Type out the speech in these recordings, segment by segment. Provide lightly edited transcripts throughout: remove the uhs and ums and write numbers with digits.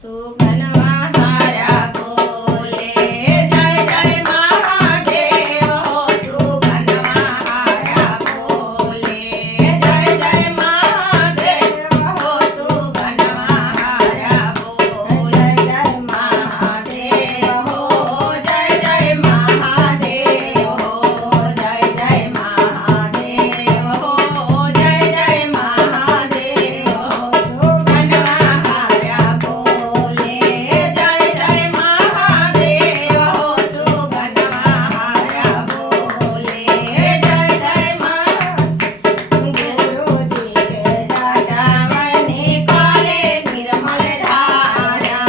सुगनवा हारा बोले जय जय महादेव हो। सुगनवा हारा बोले जय जय महादेव हो। सुगनवा हारा बोले जय जय महादेव हो। जय जय महादेव हो। जय जय महादेव हो। जय जय महादेव हो। सुगनवा हारा बोले जय जय महादेव हो। सुगनवा हारा बोले जय जय गुरु जी के जटावा निकाले निर्मल धारा।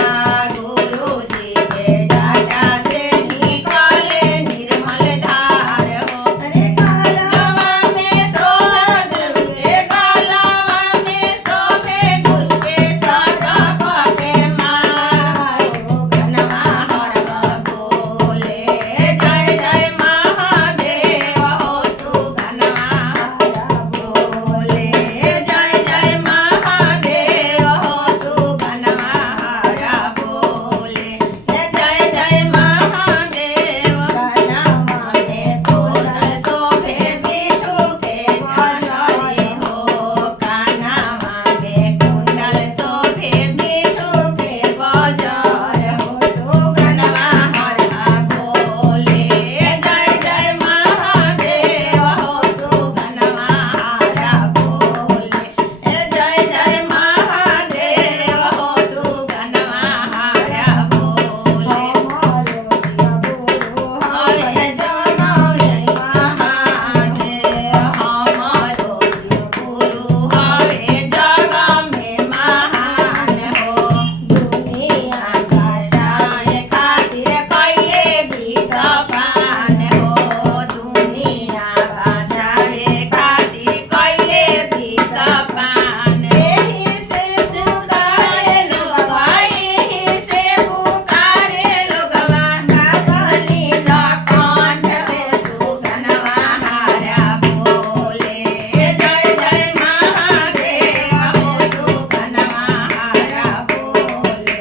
गुरु जी के जटा से निकाले निर्मल धार हो। अरे कालवा में सोहे कालवा में सोहे गुरु के साटा पाके माँ। सुगनवा हारा बोले जय जय महादेव हो। सुगनवा हारा बोले जय जय महादेव हो। सुगनवा हारा बोले जय जय महादेव। कानवा में सोनल शोभे बिच्छू के झालरी हो। कानवा में कुंडल शोभे बिच्छू के बाजार हो। सुगनवा हारा बोले जय जय महादेव हो। सुगनवा हारा बोले जय जय महादेव हो। सुगनवा हारा बोले हमारो शिव गुरु हवे जनौले महादेव। हमारो शिव गुरु हवे जग में महान हो। दुनिया बचाए खातिर कइले विषपान हो। दुनिया बचाए खातिर कइले विषपान। एही से पुकारे लोगवा एही से पुकारे लोगवा। बलि लखन में सुगनवा हारा बोले जय जय महादेव हो। सुगनवा हारा बोले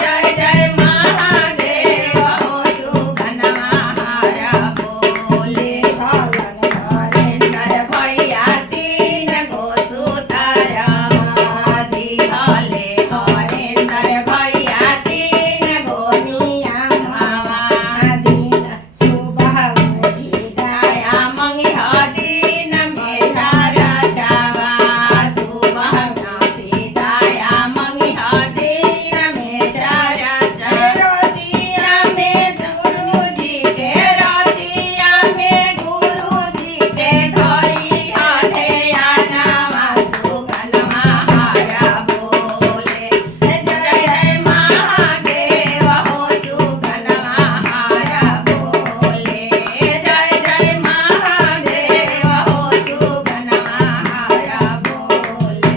जय जय महादेव हो। सुगनवा हारा बोले हलन हरेंद्र भैया तीन गो सुतारा दिहले हरेंद्र भैया तीन गो मिया मावा। दिन सुबह उठी दया मंगिहा दिन में झारा छावा। सुबह उठी दया मंगिहा दिन में झारा छावा। रोतिया में गुरु जी के रोतिया में गुरु जी के धरी ध्यानवा। सुगनवा हारा बोले जय जय महादेव हो। सुगनवा हारा बोले जय जय महादेव हो। सुगनवा हारा बोले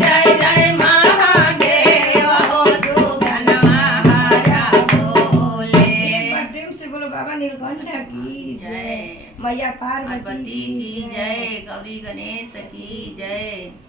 जय जय महादेव हो। सुगनवा हारा बोले। प्रेम से बोलो बाबा नीलकंठ की जय। मैया पार्वती की जय। गौरी गणेश की जय।